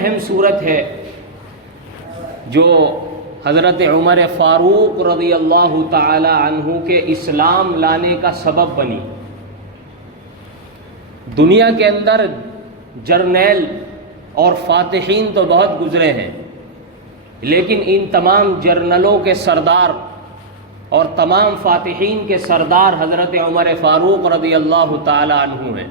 اہم صورت ہے جو حضرت عمر فاروق رضی اللہ تعالی عنہ کے اسلام لانے کا سبب بنی۔ دنیا کے اندر جرنیل اور فاتحین تو بہت گزرے ہیں، لیکن ان تمام جرنلوں کے سردار اور تمام فاتحین کے سردار حضرت عمر فاروق رضی اللہ تعالی عنہ ہیں۔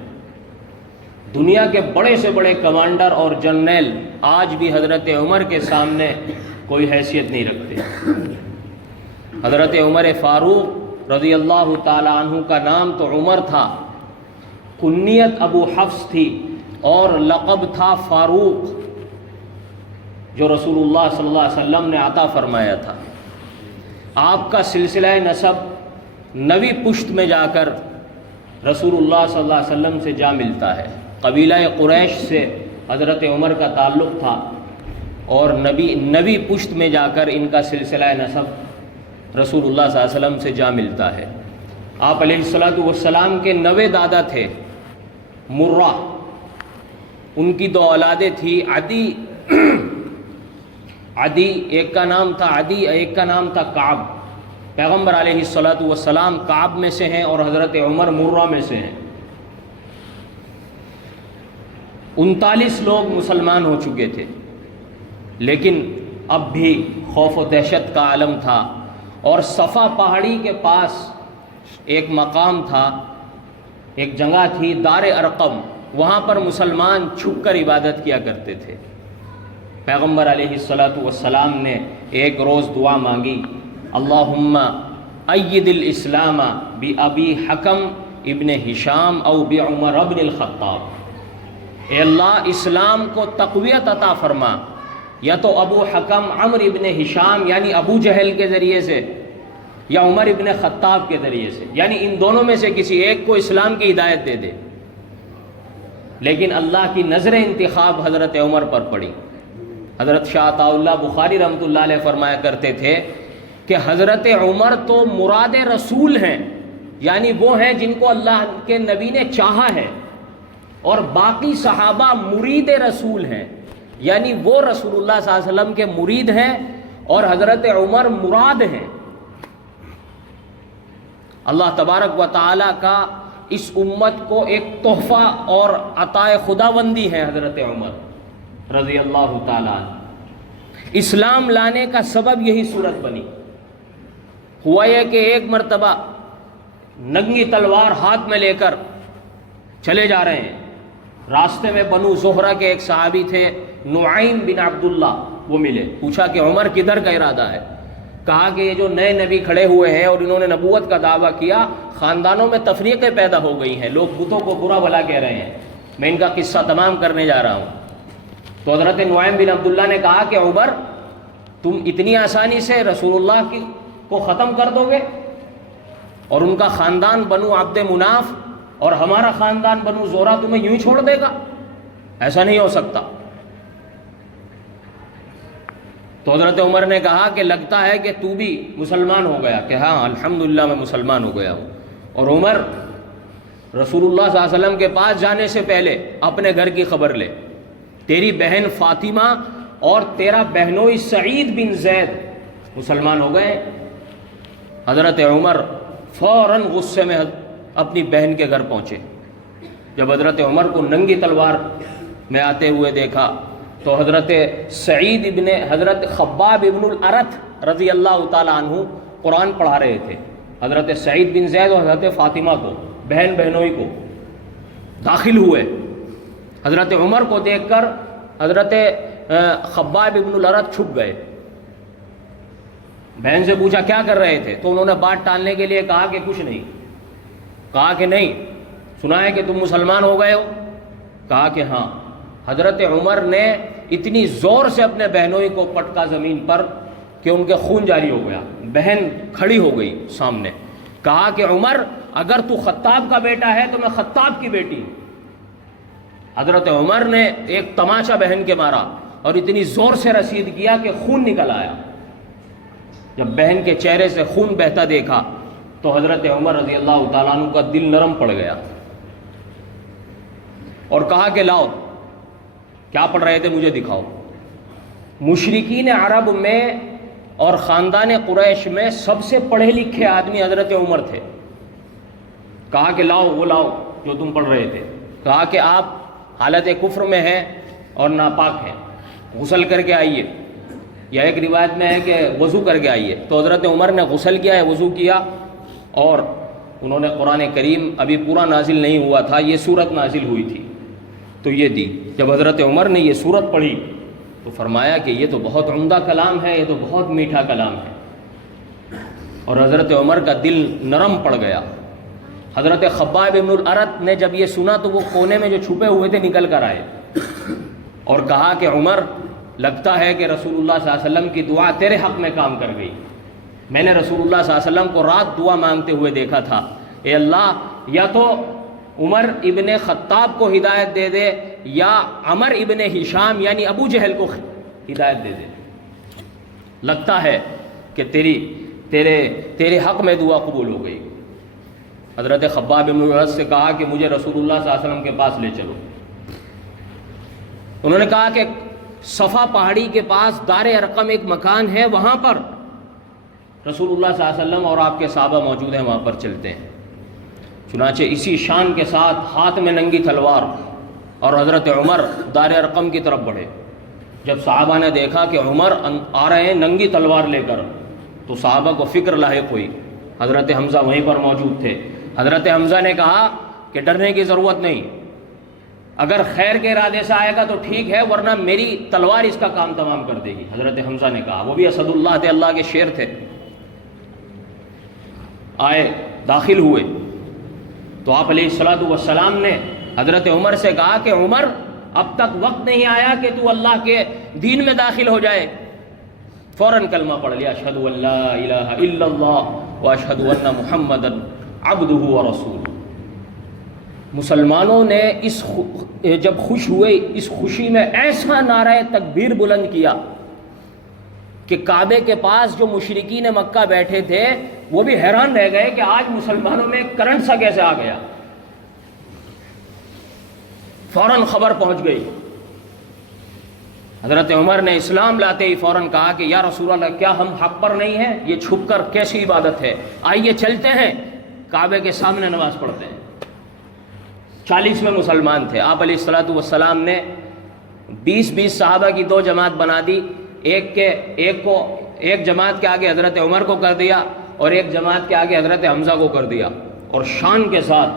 دنیا کے بڑے سے بڑے کمانڈر اور جرنیل آج بھی حضرت عمر کے سامنے کوئی حیثیت نہیں رکھتے۔ حضرت عمر فاروق رضی اللہ تعالی عنہ کا نام تو عمر تھا، کنیت ابو حفص تھی اور لقب تھا فاروق، جو رسول اللہ صلی اللہ علیہ وسلم نے عطا فرمایا تھا۔ آپ کا سلسلہ نسب نویں پشت میں جا کر رسول اللہ صلی اللہ علیہ وسلم سے جا ملتا ہے۔ قبیلہ قریش سے حضرت عمر کا تعلق تھا اور نویں پشت میں جا کر ان کا سلسلہ نسب رسول اللہ صلی اللہ علیہ وسلم سے جا ملتا ہے۔ آپ علیہ الصلوۃ والسلام کے 9 دادا تھے مرہ، ان کی 2 اولادیں تھی عدی، ایک کا نام تھا عدی، ایک کا نام تھا کعب۔ پیغمبر علیہ الصلوۃ والسلام کعب میں سے ہیں اور حضرت عمر مرہ میں سے ہیں۔ 39 لوگ مسلمان ہو چکے تھے، لیکن اب بھی خوف و دہشت کا عالم تھا، اور صفا پہاڑی کے پاس ایک مقام تھا، ایک جگہ تھی دار ارقم، وہاں پر مسلمان چھپ کر عبادت کیا کرتے تھے۔ پیغمبر علیہ الصلوۃ والسلام نے ایک روز دعا مانگی، اللہم اید الاسلام بابی حکم ابن ہشام او بعمر ابن الخطاب، اے اللہ اسلام کو تقویت عطا فرما، یا تو ابو حکم عمر ابن ہشام یعنی ابو جہل کے ذریعے سے، یا عمر ابن خطاب کے ذریعے سے، یعنی ان دونوں میں سے کسی ایک کو اسلام کی ہدایت دے دے۔ لیکن اللہ کی نظر انتخاب حضرت عمر پر پڑی۔ حضرت شاہ عطا اللہ بخاری رحمۃ اللہ علیہ فرمایا کرتے تھے کہ حضرت عمر تو مراد رسول ہیں، یعنی وہ ہیں جن کو اللہ کے نبی نے چاہا ہے، اور باقی صحابہ مرید رسول ہیں، یعنی وہ رسول اللہ صلی اللہ علیہ وسلم کے مرید ہیں اور حضرت عمر مراد ہیں۔ اللہ تبارک و تعالیٰ کا اس امت کو ایک تحفہ اور عطائے خداوندی ہے حضرت عمر رضی اللہ تعالیٰ عنہ۔ اسلام لانے کا سبب یہی صورت بنی۔ ہوا یہ کہ ایک مرتبہ ننگی تلوار ہاتھ میں لے کر چلے جا رہے ہیں، راستے میں بنو زہرہ کے ایک صحابی تھے نعیم بن عبداللہ، وہ ملے، پوچھا کہ عمر کدھر کا ارادہ ہے؟ کہا کہ یہ جو نئے نبی کھڑے ہوئے ہیں اور انہوں نے نبوت کا دعویٰ کیا، خاندانوں میں تفریقیں پیدا ہو گئی ہیں، لوگ بتوں کو برا بھلا کہہ رہے ہیں، میں ان کا قصہ تمام کرنے جا رہا ہوں۔ تو حضرت نعیم بن عبداللہ نے کہا کہ عمر تم اتنی آسانی سے رسول اللہ کو ختم کر دو گے، اور ان کا خاندان بنو عبد مناف اور ہمارا خاندان بنو زہرہ تمہیں یوں ہی چھوڑ دے گا؟ ایسا نہیں ہو سکتا۔ تو حضرت عمر نے کہا کہ لگتا ہے کہ تو بھی مسلمان ہو گیا، کہ ہاں الحمدللہ میں مسلمان ہو گیا ہوں۔ اور عمر رسول اللہ صلی اللہ علیہ وسلم کے پاس جانے سے پہلے اپنے گھر کی خبر لے، تیری بہن فاطمہ اور تیرا بہنوئی سعید بن زید مسلمان ہو گئے۔ حضرت عمر فوراً غصے میں اپنی بہن کے گھر پہنچے۔ جب حضرت عمر کو ننگی تلوار میں آتے ہوئے دیکھا تو حضرت خباب ابن الارت رضی اللہ تعالی عنہ قرآن پڑھا رہے تھے، حضرت سعید بن زید اور حضرت فاطمہ کو، بہن بہنوئی کو، داخل ہوئے۔ حضرت عمر کو دیکھ کر حضرت خباب ابن الارت چھپ گئے۔ بہن سے پوچھا کیا کر رہے تھے؟ تو انہوں نے بات ٹالنے کے لیے کہا کہ کچھ نہیں۔ کہا کہ نہیں، سنا ہے کہ تم مسلمان ہو گئے ہو؟ کہا کہ ہاں۔ حضرت عمر نے اتنی زور سے اپنے بہنوئی کو پٹکا زمین پر کہ ان کے خون جاری ہو گیا، بہن کھڑی ہو گئی سامنے۔ کہا کہ عمر اگر تو خطاب کا بیٹا ہے تو میں خطاب کی بیٹی ہوں۔ حضرت عمر نے ایک تماچا بہن کے مارا اور اتنی زور سے رسید کیا کہ خون نکل آیا۔ جب بہن کے چہرے سے خون بہتا دیکھا تو حضرت عمر رضی اللہ تعالیٰ عنہ کا دل نرم پڑ گیا اور کہا کہ لاؤ کیا پڑھ رہے تھے مجھے دکھاؤ۔ مشرکین عرب میں اور خاندان قریش میں سب سے پڑھے لکھے آدمی حضرت عمر تھے۔ کہا کہ لاؤ وہ لاؤ جو تم پڑھ رہے تھے۔ کہا کہ آپ حالت کفر میں ہیں اور ناپاک ہیں، غسل کر کے آئیے، یا ایک روایت میں ہے کہ وضو کر کے آئیے۔ تو حضرت عمر نے غسل کیا ہے، وضو کیا، اور انہوں نے قرآن کریم ابھی پورا نازل نہیں ہوا تھا، یہ سورت نازل ہوئی تھی تو یہ دی۔ جب حضرت عمر نے یہ سورت پڑھی تو فرمایا کہ یہ تو بہت عمدہ کلام ہے، یہ تو بہت میٹھا کلام ہے، اور حضرت عمر کا دل نرم پڑ گیا۔ حضرت خباب بن الارت نے جب یہ سنا تو وہ کونے میں جو چھپے ہوئے تھے نکل کر آئے اور کہا کہ عمر، لگتا ہے کہ رسول اللہ صلی اللہ علیہ وسلم کی دعا تیرے حق میں کام کر گئی۔ میں نے رسول اللہ صلی اللہ علیہ وسلم کو رات دعا مانگتے ہوئے دیکھا تھا، اے اللہ یا تو عمر ابن خطاب کو ہدایت دے دے یا عمر ابن ہشام یعنی ابو جہل کو ہدایت دے دے، لگتا ہے کہ تیرے حق میں دعا قبول ہو گئی۔ حضرت خباب بن الارت سے کہا کہ مجھے رسول اللہ صلی اللہ علیہ وسلم کے پاس لے چلو۔ انہوں نے کہا کہ صفا پہاڑی کے پاس دار ارقم ایک مکان ہے، وہاں پر رسول اللہ صلی اللہ علیہ وسلم اور آپ کے صحابہ موجود ہیں، وہاں پر چلتے ہیں۔ چنانچہ اسی شان کے ساتھ ہاتھ میں ننگی تلوار اور حضرت عمر دار ارقم کی طرف بڑھے۔ جب صحابہ نے دیکھا کہ عمر آ رہے ہیں ننگی تلوار لے کر تو صحابہ کو فکر لاحق ہوئی۔ حضرت حمزہ وہیں پر موجود تھے۔ حضرت حمزہ نے کہا کہ ڈرنے کی ضرورت نہیں، اگر خیر کے ارادے سے آئے گا تو ٹھیک ہے، ورنہ میری تلوار اس کا کام تمام کر دے گی۔ حضرت حمزہ نے کہا، وہ بھی اسد اللہ تھے، اللہ کے شیر تھے۔ آئے، داخل ہوئے تو آپ علیہ الصلوۃ والسلام نے حضرت عمر سے کہا کہ عمر، اب تک وقت نہیں آیا کہ تو اللہ کے دین میں داخل ہو جائے۔ فوراً کلمہ پڑھ لیا، اشہد ان لا الہ الا اللہ واشہد ان محمدا عبدہ ورسولہ۔ مسلمانوں نے جب خوش ہوئے اس خوشی میں ایسا نعرہ تکبیر بلند کیا کہ کعبے کے پاس جو مشرکین مکہ بیٹھے تھے وہ بھی حیران رہ گئے کہ آج مسلمانوں میں کرنٹ سا کیسے آ گیا۔ فوراً خبر پہنچ گئی۔ حضرت عمر نے اسلام لاتے ہی فوراً کہا کہ یا رسول اللہ، کیا ہم حق پر نہیں ہیں؟ یہ چھپ کر کیسی عبادت ہے؟ آئیے چلتے ہیں، کعبے کے سامنے نماز پڑھتے ہیں۔ 40 میں مسلمان تھے۔ آپ علیہ الصلوۃ والسلام نے 20 صحابہ کی 2 جماعت بنا دی، ایک جماعت کے آگے حضرت عمر کو کر دیا اور ایک جماعت کے آگے حضرت حمزہ کو کر دیا، اور شان کے ساتھ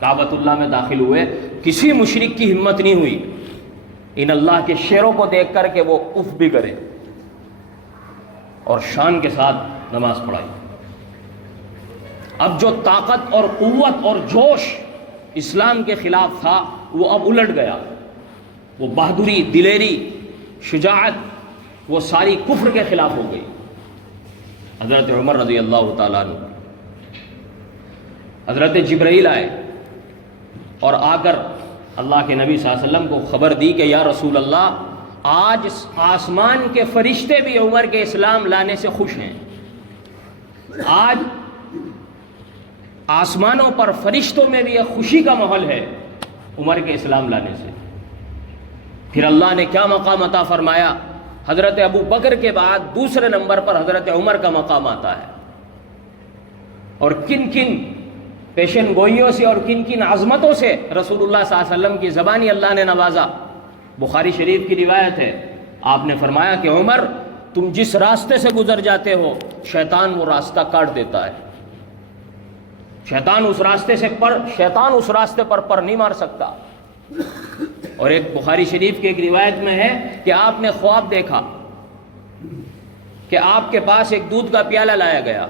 کعبۃ اللہ میں داخل ہوئے۔ کسی مشرک کی ہمت نہیں ہوئی ان اللہ کے شیروں کو دیکھ کر کہ وہ اف بھی کرے، اور شان کے ساتھ نماز پڑھائی۔ اب جو طاقت اور قوت اور جوش اسلام کے خلاف تھا وہ اب الٹ گیا، وہ بہادری، دلیری، شجاعت وہ ساری کفر کے خلاف ہو گئی۔ حضرت عمر رضی اللہ تعالیٰ عنہ، حضرت جبرائیل آئے اور آ کر اللہ کے نبی صلی اللہ علیہ وسلم کو خبر دی کہ یا رسول اللہ، آج آسمان کے فرشتے بھی عمر کے اسلام لانے سے خوش ہیں۔ آج آسمانوں پر فرشتوں میں بھی ایک خوشی کا ماحول ہے عمر کے اسلام لانے سے۔ پھر اللہ نے کیا مقام عطا فرمایا؟ حضرت ابو بکر کے بعد دوسرے نمبر پر حضرت عمر کا مقام آتا ہے، اور کن کن پیشن گوئیوں سے اور کن کن عظمتوں سے رسول اللہ صلی اللہ علیہ وسلم کی زبانی اللہ نے نوازا۔ بخاری شریف کی روایت ہے، آپ نے فرمایا کہ عمر، تم جس راستے سے گزر جاتے ہو شیطان وہ راستہ کاٹ دیتا ہے، شیطان اس راستے پر نہیں مار سکتا۔ اور ایک بخاری شریف کی ایک روایت میں ہے کہ آپ نے خواب دیکھا کہ آپ کے پاس ایک دودھ کا پیالہ لایا گیا،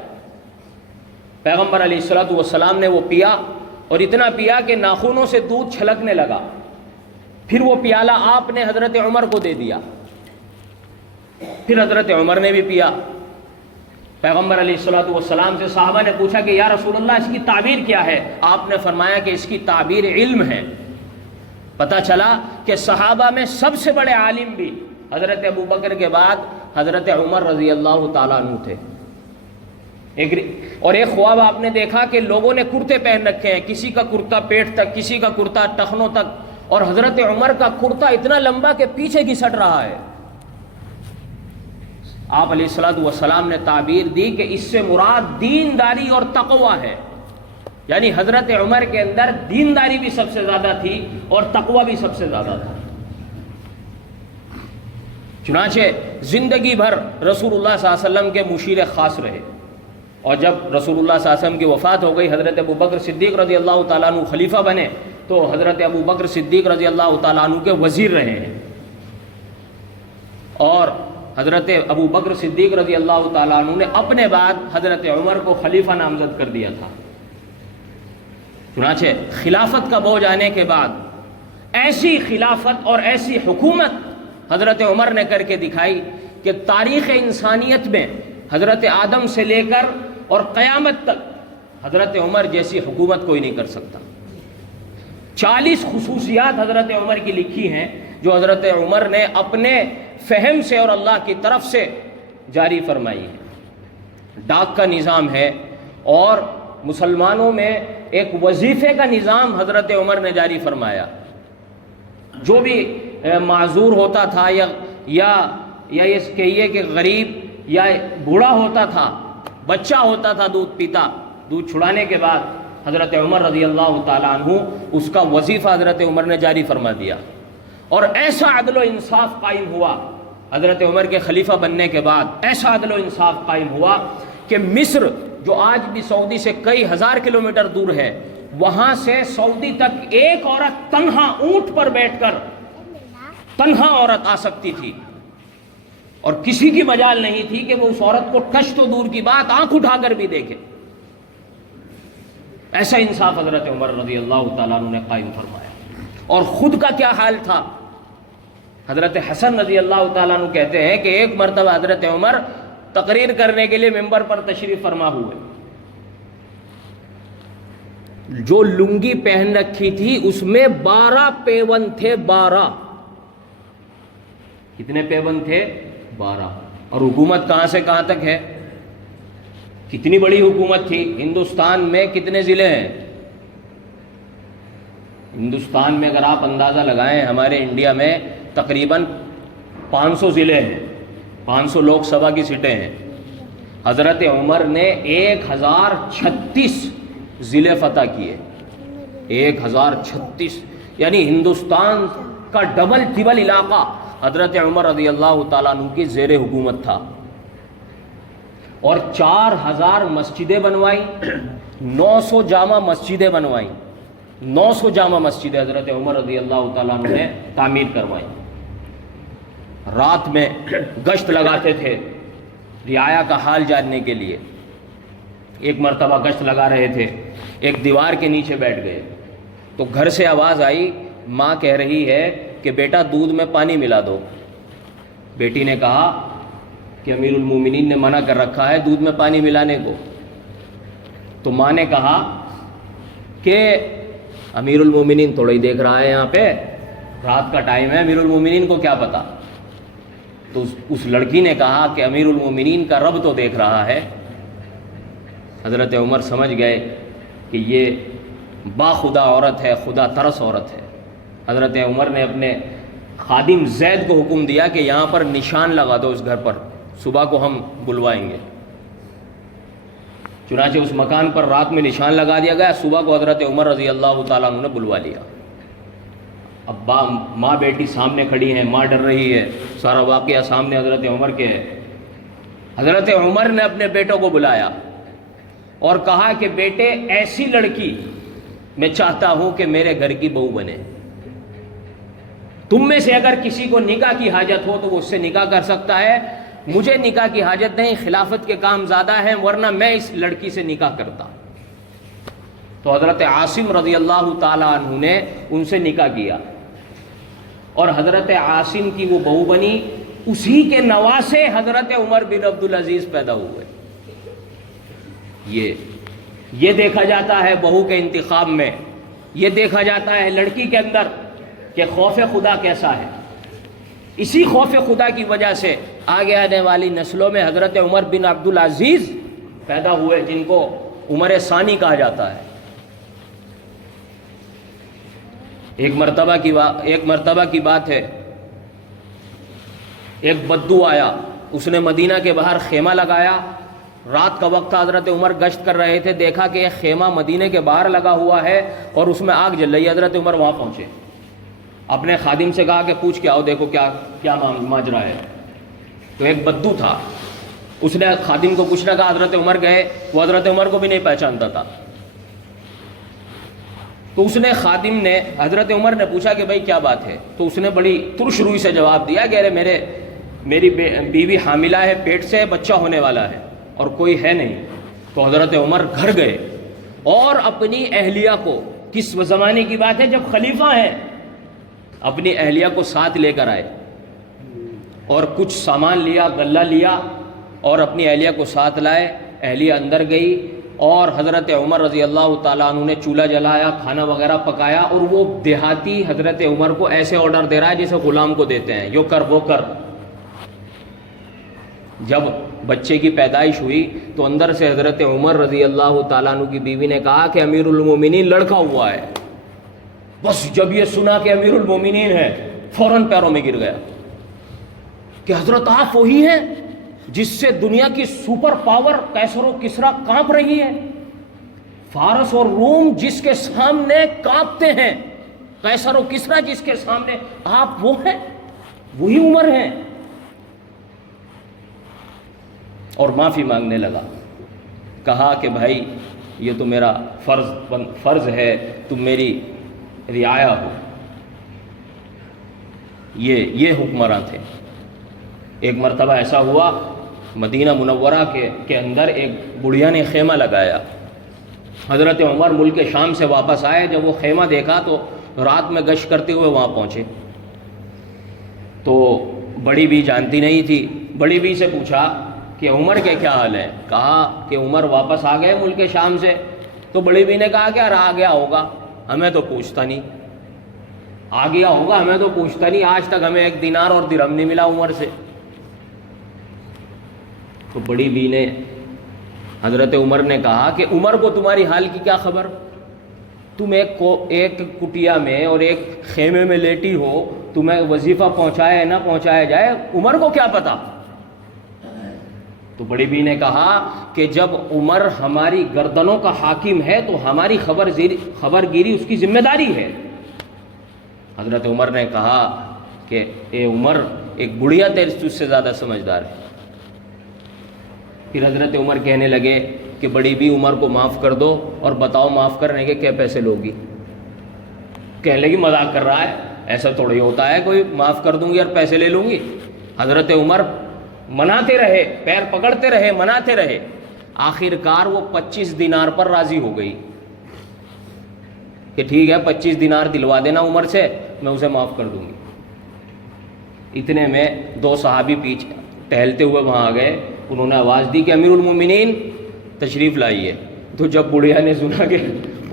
پیغمبر علیہ الصلوۃ والسلام نے وہ پیا، اور اتنا پیا کہ ناخنوں سے دودھ چھلکنے لگا۔ پھر وہ پیالہ آپ نے حضرت عمر کو دے دیا، پھر حضرت عمر نے بھی پیا۔ پیغمبر علیہ الصلوۃ والسلام سے صحابہ نے پوچھا کہ یا رسول اللہ، اس کی تعبیر کیا ہے؟ آپ نے فرمایا کہ اس کی تعبیر علم ہے۔ پتہ چلا کہ صحابہ میں سب سے بڑے عالم بھی حضرت ابو بکر کے بعد حضرت عمر رضی اللہ تعالیٰ عنہ تھے۔ اور ایک خواب آپ نے دیکھا کہ لوگوں نے کرتے پہن رکھے ہیں، کسی کا کرتا پیٹ تک، کسی کا کرتا ٹخنوں تک، اور حضرت عمر کا کرتا اتنا لمبا کہ پیچھے گھسٹ رہا ہے۔ آپ علیہ الصلوۃ والسلام نے تعبیر دی کہ اس سے مراد دینداری اور تقوی ہے، یعنی حضرت عمر کے اندر دینداری بھی سب سے زیادہ تھی اور تقوی بھی سب سے زیادہ تھا۔ چنانچہ زندگی بھر رسول اللہ صلی اللہ علیہ وسلم کے مشیر خاص رہے، اور جب رسول اللہ صلی اللہ علیہ وسلم کی وفات ہو گئی، حضرت ابو بکر صدیق رضی اللہ تعالیٰ عنہ خلیفہ بنے، تو حضرت ابو بکر صدیق رضی اللہ تعالیٰ عنہ کے وزیر رہے ہیں، اور حضرت ابو بکر صدیق رضی اللہ تعالیٰ عنہ نے اپنے بعد حضرت عمر کو خلیفہ نامزد کر دیا تھا۔ چنانچہ خلافت کا بوجھ آنے کے بعد ایسی خلافت اور ایسی حکومت حضرت عمر نے کر کے دکھائی کہ تاریخ انسانیت میں حضرت آدم سے لے کر اور قیامت تک حضرت عمر جیسی حکومت کوئی نہیں کر سکتا۔ 40 خصوصیات حضرت عمر کی لکھی ہیں جو حضرت عمر نے اپنے فہم سے اور اللہ کی طرف سے جاری فرمائی ہے۔ ڈاک کا نظام ہے، اور مسلمانوں میں ایک وظیفے کا نظام حضرت عمر نے جاری فرمایا۔ جو بھی معذور ہوتا تھا یا یہ کہیے کہ غریب یا بوڑھا ہوتا تھا، بچہ ہوتا تھا دودھ پیتا، دودھ چھڑانے کے بعد حضرت عمر رضی اللہ تعالیٰ عنہ اس کا وظیفہ حضرت عمر نے جاری فرما دیا، اور ایسا عدل و انصاف قائم ہوا حضرت عمر کے خلیفہ بننے کے بعد، ایسا عدل و انصاف قائم ہوا کہ مصر جو آج بھی سعودی سے کئی ہزار کلومیٹر دور ہے، وہاں سے سعودی تک ایک عورت تنہا اونٹ پر بیٹھ کر تنہا عورت آ سکتی تھی، اور کسی کی مجال نہیں تھی کہ وہ اس عورت کو ٹچ تو دور کی بات آنکھ اٹھا کر بھی دیکھے۔ ایسا انصاف حضرت عمر رضی اللہ تعالیٰ عنہ نے قائم فرمایا۔ اور خود کا کیا حال تھا؟ حضرت حسن رضی اللہ تعالیٰ عنہ کہتے ہیں کہ ایک مرتبہ حضرت عمر تقریر کرنے کے لیے ممبر پر تشریف فرما ہوئے، جو لنگی پہن رکھی تھی اس میں 12 پیوند تھے، 12۔ کتنے پیوند تھے؟ 12۔ اور حکومت کہاں سے کہاں تک ہے؟ کتنی بڑی حکومت تھی؟ ہندوستان میں کتنے ضلع ہیں؟ ہندوستان میں اگر آپ اندازہ لگائیں، ہمارے انڈیا میں تقریباً 500 ضلع ہیں، 500 لوک سبھا کی سیٹیں ہیں۔ حضرت عمر نے 1036 ضلع فتح کیے، 1036، یعنی ہندوستان کا ڈبل ٹربل علاقہ حضرت عمر رضی اللہ تعالیٰ عنہ کی زیر حکومت تھا، اور 4000 مسجدیں بنوائیں، 900 جامع مسجدیں بنوائیں، 900 جامع مسجدیں حضرت عمر رضی اللہ تعالیٰ عنہ نے تعمیر کروائیں۔ رات میں گشت لگاتے تھے رعایا کا حال جاننے کے لیے۔ ایک مرتبہ گشت لگا رہے تھے، ایک دیوار کے نیچے بیٹھ گئے، تو گھر سے آواز آئی، ماں کہہ رہی ہے کہ بیٹا دودھ میں پانی ملا دو۔ بیٹی نے کہا کہ امیر المومنین نے منع کر رکھا ہے دودھ میں پانی ملانے کو۔ تو ماں نے کہا کہ امیر المومنین تھوڑا ہی دیکھ رہا ہے، یہاں پہ رات کا ٹائم ہے، امیر المومنین کو کیا پتا۔ تو اس لڑکی نے کہا کہ امیر المومنین کا رب تو دیکھ رہا ہے۔ حضرت عمر سمجھ گئے کہ یہ با خدا عورت ہے، خدا ترس عورت ہے۔ حضرت عمر نے اپنے خادم زید کو حکم دیا کہ یہاں پر نشان لگا دو اس گھر پر، صبح کو ہم بلوائیں گے۔ چنانچہ اس مکان پر رات میں نشان لگا دیا گیا، صبح کو حضرت عمر رضی اللہ تعالیٰ عنہ نے بلوا لیا۔ اب ماں بیٹی سامنے کھڑی ہیں، ماں ڈر رہی ہے، سارا واقعہ سامنے حضرت عمر کے ہے۔ حضرت عمر نے اپنے بیٹوں کو بلایا اور کہا کہ بیٹے، ایسی لڑکی میں چاہتا ہوں کہ میرے گھر کی بہو بنے۔ تم میں سے اگر کسی کو نکاح کی حاجت ہو تو وہ اس سے نکاح کر سکتا ہے، مجھے نکاح کی حاجت نہیں، خلافت کے کام زیادہ ہیں، ورنہ میں اس لڑکی سے نکاح کرتا۔ تو حضرت عاصم رضی اللہ تعالیٰ عنہ نے ان سے نکاح کیا، اور حضرت عاصم کی وہ بہو بنی، اسی کے نواسے حضرت عمر بن عبدالعزیز پیدا ہوئے۔ یہ دیکھا جاتا ہے بہو کے انتخاب میں، یہ دیکھا جاتا ہے لڑکی کے اندر کہ خوف خدا کیسا ہے۔ اسی خوف خدا کی وجہ سے آگے آنے والی نسلوں میں حضرت عمر بن عبدالعزیز پیدا ہوئے، جن کو عمر ثانی کہا جاتا ہے۔ ایک مرتبہ کی بات ہے، ایک بدو آیا، اس نے مدینہ کے باہر خیمہ لگایا، رات کا وقت تھا، حضرت عمر گشت کر رہے تھے، دیکھا کہ ایک خیمہ مدینہ کے باہر لگا ہوا ہے اور اس میں آگ جل رہی ہے۔ حضرت عمر وہاں پہنچے، اپنے خادم سے کہا کہ پوچھ کے آؤ، دیکھو کیا ماجرا ہے۔ تو ایک بدو تھا، اس نے خادم کو کچھ نہ کہا، حضرت عمر گئے، وہ حضرت عمر کو بھی نہیں پہچانتا تھا۔ تو اس نے خادم نے حضرت عمر نے پوچھا کہ بھائی کیا بات ہے؟ تو اس نے بڑی ترش روئی سے جواب دیا کہ ارے میری بیوی حاملہ ہے، پیٹ سے بچہ ہونے والا ہے اور کوئی ہے نہیں۔ تو حضرت عمر گھر گئے اور اپنی اہلیہ کو، کس زمانے کی بات ہے جب خلیفہ ہیں، اپنی اہلیہ کو ساتھ لے کر آئے اور کچھ سامان لیا، غلہ لیا اور اپنی اہلیہ کو ساتھ لائے۔ اہلیہ اندر گئی اور حضرت عمر رضی اللہ تعالیٰ عنہ نے چولہا جلایا، کھانا وغیرہ پکایا، اور وہ دیہاتی حضرت عمر کو ایسے آرڈر دے رہا ہے جیسے غلام کو دیتے ہیں، یو کر وہ کر۔ جب بچے کی پیدائش ہوئی تو اندر سے حضرت عمر رضی اللہ تعالیٰ عنہ کی بیوی نے کہا کہ امیر المومنین لڑکا ہوا ہے۔ بس جب یہ سنا کہ امیر المومنین ہے، فوراً پیروں میں گر گیا کہ حضرت آپ وہی ہیں جس سے دنیا کی سپر پاور قیصر و کسریٰ کانپ رہی ہے، فارس اور روم جس کے سامنے کانپتے ہیں، قیصر و کسریٰ جس کے سامنے، آپ وہ ہیں، وہی عمر ہیں۔ اور معافی مانگنے لگا، کہا کہ بھائی یہ تو میرا فرض ہے، تم میری رعایا ہو۔ یہ حکمراں تھے۔ ایک مرتبہ ایسا ہوا، مدینہ منورہ کے اندر ایک بڑھیا نے خیمہ لگایا۔ حضرت عمر ملک شام سے واپس آئے، جب وہ خیمہ دیکھا تو رات میں گشت کرتے ہوئے وہاں پہنچے۔ تو بڑی بی جانتی نہیں تھی، بڑی بی سے پوچھا کہ عمر کے کیا حال ہے؟ کہا کہ عمر واپس آ گئے ملک شام سے۔ تو بڑی بی نے کہا کہ یار آ گیا ہوگا، ہمیں تو پوچھتا نہیں، آ گیا ہوگا ہمیں تو پوچھتا نہیں، آج تک ہمیں 1 دینار اور درہم نہیں ملا عمر سے۔ تو بڑی بی نے حضرت عمر نے کہا کہ عمر کو تمہاری حال کی کیا خبر؟ تم ایک کٹیا میں اور ایک خیمے میں لیٹی ہو، تمہیں وظیفہ پہنچایا نہ پہنچایا جائے، عمر کو کیا پتا؟ تو بڑی بی نے کہا کہ جب عمر ہماری گردنوں کا حاکم ہے تو ہماری خبر گیری اس کی ذمہ داری ہے۔ حضرت عمر نے کہا کہ اے عمر، ایک بڑھیا تجھ سے زیادہ سمجھدار ہے۔ پھر حضرت عمر کہنے لگے کہ بڑی بی عمر کو معاف کر دو اور بتاؤ معاف کرنے کے کیا پیسے لوگی؟ کہنے لگی مذاق کر رہا ہے، ایسا تھوڑی ہوتا ہے کوئی معاف کر دوں گی اور پیسے لے لوں گی۔ حضرت عمر مناتے رہے، پیر پکڑتے رہے، مناتے رہے، آخر کار وہ 25 دینار پر راضی ہو گئی کہ ٹھیک ہے 25 دینار دلوا دینا عمر سے، میں اسے معاف کر دوں گی۔ اتنے میں 2 صحابی پیچھے ٹہلتے ہوئے وہاں آ گئے، انہوں نے آواز دی کہ امیر المومنین تشریف لائیے۔ تو جب بڑھیا نے سنا کہ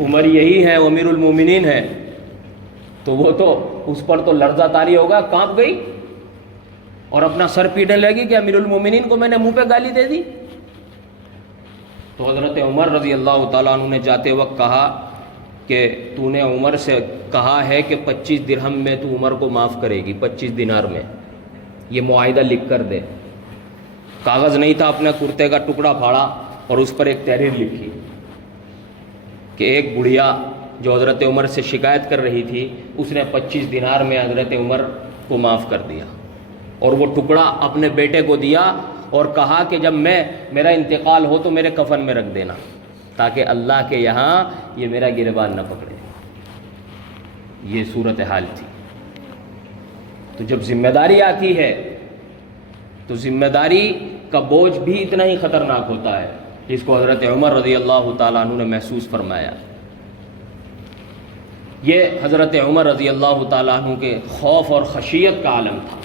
عمر یہی ہے، امیر المومنین ہے، تو وہ تو اس پر تو لرزہ طاری ہوگا، کانپ گئی اور اپنا سر پیٹنے لگی کہ امیر المومنین کو میں نے منہ پہ گالی دے دی۔ تو حضرت عمر رضی اللہ تعالیٰ عنہ نے جاتے وقت کہا کہ تو نے عمر سے کہا ہے کہ 25 درہم میں تو عمر کو معاف کرے گی، 25 دینار میں، یہ معاہدہ لکھ کر دے۔ کاغذ نہیں تھا، اپنے کرتے کا ٹکڑا پھاڑا اور اس پر ایک تحریر لکھی کہ ایک بڑھیا جو حضرت عمر سے شکایت کر رہی تھی، اس نے 25 دینار میں حضرت عمر کو معاف کر دیا، اور وہ ٹکڑا اپنے بیٹے کو دیا اور کہا کہ جب میرا انتقال ہو تو میرے کفن میں رکھ دینا، تاکہ اللہ کے یہاں یہ میرا گریبان نہ پکڑے۔ یہ صورتحال تھی۔ تو جب ذمہ داری آتی ہے تو ذمہ داری کا بوجھ بھی اتنا ہی خطرناک ہوتا ہے، جس کو حضرت عمر رضی اللہ تعالیٰ عنہ نے محسوس فرمایا۔ یہ حضرت عمر رضی اللہ تعالیٰ عنہ کے خوف اور خشیت کا عالم تھا۔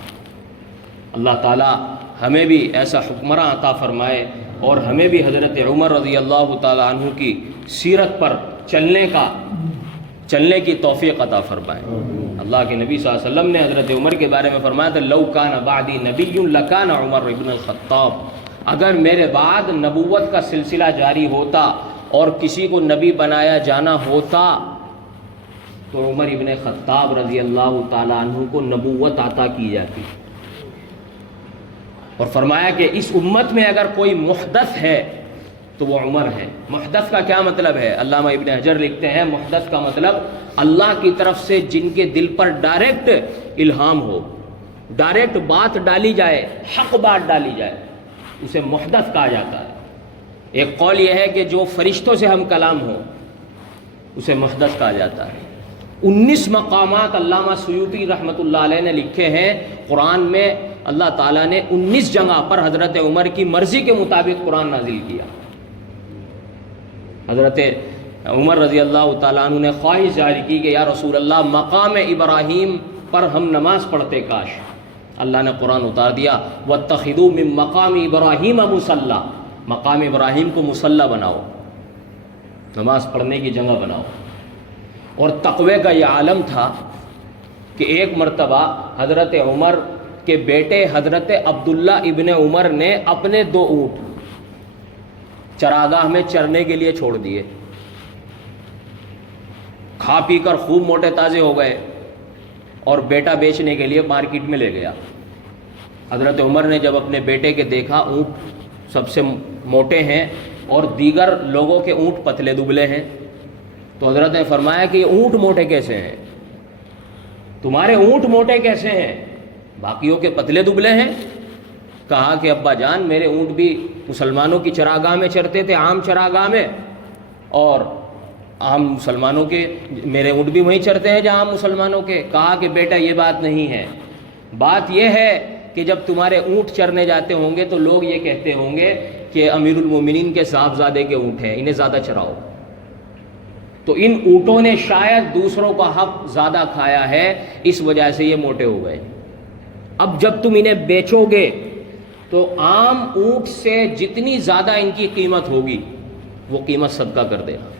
اللہ تعالیٰ ہمیں بھی ایسا حکمراں عطا فرمائے اور ہمیں بھی حضرت عمر رضی اللہ تعالیٰ عنہ کی سیرت پر چلنے کی توفیق عطا فرمائے۔ اللہ کے نبی صلی اللہ علیہ وسلم نے حضرت عمر کے بارے میں فرمایا تھا لو کان بعدی نبی لکان عمر ابن الخطاب، اگر میرے بعد نبوت کا سلسلہ جاری ہوتا اور کسی کو نبی بنایا جانا ہوتا تو عمر ابن خطاب رضی اللہ تعالیٰ عنہ کو نبوت عطا کی جاتی، اور فرمایا کہ اس امت میں اگر کوئی محدث ہے تو وہ عمر ہے۔ محدث کا کیا مطلب ہے؟ علامہ ابن حجر لکھتے ہیں محدث کا مطلب اللہ کی طرف سے جن کے دل پر ڈائریکٹ الہام ہو، ڈائریکٹ بات ڈالی جائے، حق بات ڈالی جائے، اسے محدث کہا جاتا ہے۔ ایک قول یہ ہے کہ جو فرشتوں سے ہم کلام ہو اسے محدث کہا جاتا ہے۔ 19 مقامات علامہ سیوطی رحمۃ اللہ علیہ نے لکھے ہیں، قرآن میں اللہ تعالیٰ نے 19 جگہ پر حضرت عمر کی مرضی کے مطابق قرآن نازل کیا۔ حضرت عمر رضی اللہ تعالیٰ عنہ نے خواہش ظاہر کی کہ یا رسول اللہ مقام ابراہیم پر ہم نماز پڑھتے کاش۔ اللہ نے قرآن اتار دیا وَاتَّخِذُوا مِن مَقَامِ إِبْرَاهِيمَ مُصَلَّى، مقام ابراہیم کو مصلی بناؤ، نماز پڑھنے کی جگہ بناؤ۔ اور تقوی کا یہ عالم تھا کہ ایک مرتبہ حضرت عمر کے بیٹے حضرت عبداللہ ابن عمر نے اپنے 2 اونٹ چراگاہ میں چرنے کے لیے چھوڑ دیے، کھا پی کر خوب موٹے تازے ہو گئے، اور بیٹا بیچنے کے لیے مارکیٹ میں لے گیا۔ حضرت عمر نے جب اپنے بیٹے کے دیکھا اونٹ سب سے موٹے ہیں اور دیگر لوگوں کے اونٹ پتلے دبلے ہیں، تو حضرت نے فرمایا کہ یہ اونٹ موٹے کیسے ہیں؟ تمہارے اونٹ موٹے کیسے ہیں؟ باقیوں کے پتلے دبلے ہیں؟ کہا کہ ابا جان میرے اونٹ بھی مسلمانوں کی چراگاہ میں چرتے تھے، عام چراگاہ میں، اور عام مسلمانوں کے میرے اونٹ بھی وہیں چرتے ہیں جہاں عام مسلمانوں کے۔ کہا کہ بیٹا یہ بات نہیں ہے، بات یہ ہے کہ جب تمہارے اونٹ چرنے جاتے ہوں گے تو لوگ یہ کہتے ہوں گے کہ امیر المومنین کے صاحبزادے کے اونٹ ہیں، انہیں زیادہ چراؤ۔ تو ان اونٹوں نے شاید دوسروں کا حق زیادہ کھایا ہے، اس وجہ سے یہ موٹے ہو گئے۔ اب جب تم انہیں بیچو گے تو عام اونٹ سے جتنی زیادہ ان کی قیمت ہوگی وہ قیمت صدقہ کر دینا۔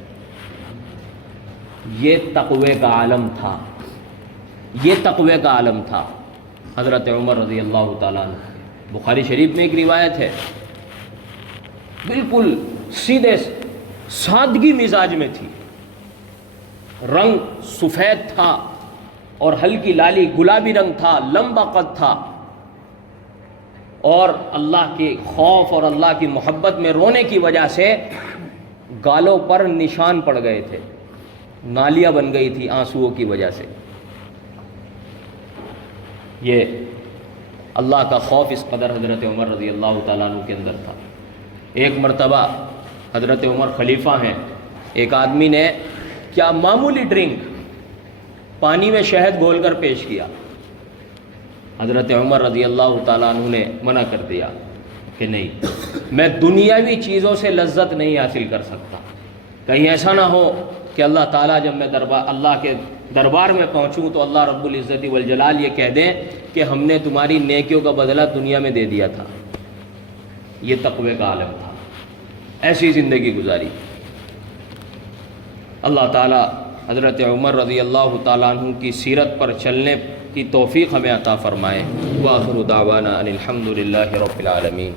یہ تقوی کا عالم تھا، یہ تقوی کا عالم تھا حضرت عمر رضی اللہ تعالیٰ عنہ۔ بخاری شریف میں ایک روایت ہے، بالکل سیدھے سادگی مزاج میں تھی، رنگ سفید تھا اور ہلکی لالی گلابی رنگ تھا، لمبا قد تھا، اور اللہ کے خوف اور اللہ کی محبت میں رونے کی وجہ سے گالوں پر نشان پڑ گئے تھے، نالیاں بن گئی تھی آنسوؤں کی وجہ سے۔ یہ اللہ کا خوف اس قدر حضرت عمر رضی اللہ تعالیٰ عنہ کے اندر تھا۔ ایک مرتبہ حضرت عمر خلیفہ ہیں، ایک آدمی نے کیا معمولی ڈرنک پانی میں شہد گھول کر پیش کیا، حضرت عمر رضی اللہ تعالیٰ عنہ نے منع کر دیا کہ نہیں، میں دنیاوی چیزوں سے لذت نہیں حاصل کر سکتا، کہیں ایسا نہ ہو کہ اللہ تعالیٰ جب میں اللہ کے دربار میں پہنچوں تو اللہ رب العزت والجلال یہ کہہ دیں کہ ہم نے تمہاری نیکیوں کا بدلہ دنیا میں دے دیا تھا۔ یہ تقوی کا عالم تھا، ایسی زندگی گزاری۔ اللہ تعالیٰ حضرت عمر رضی اللہ تعالیٰ عنہ کی سیرت پر چلنے کی توفیق ہمیں عطا فرمائے۔ وآخر دعوانا ان الحمد للہ رب العالمین۔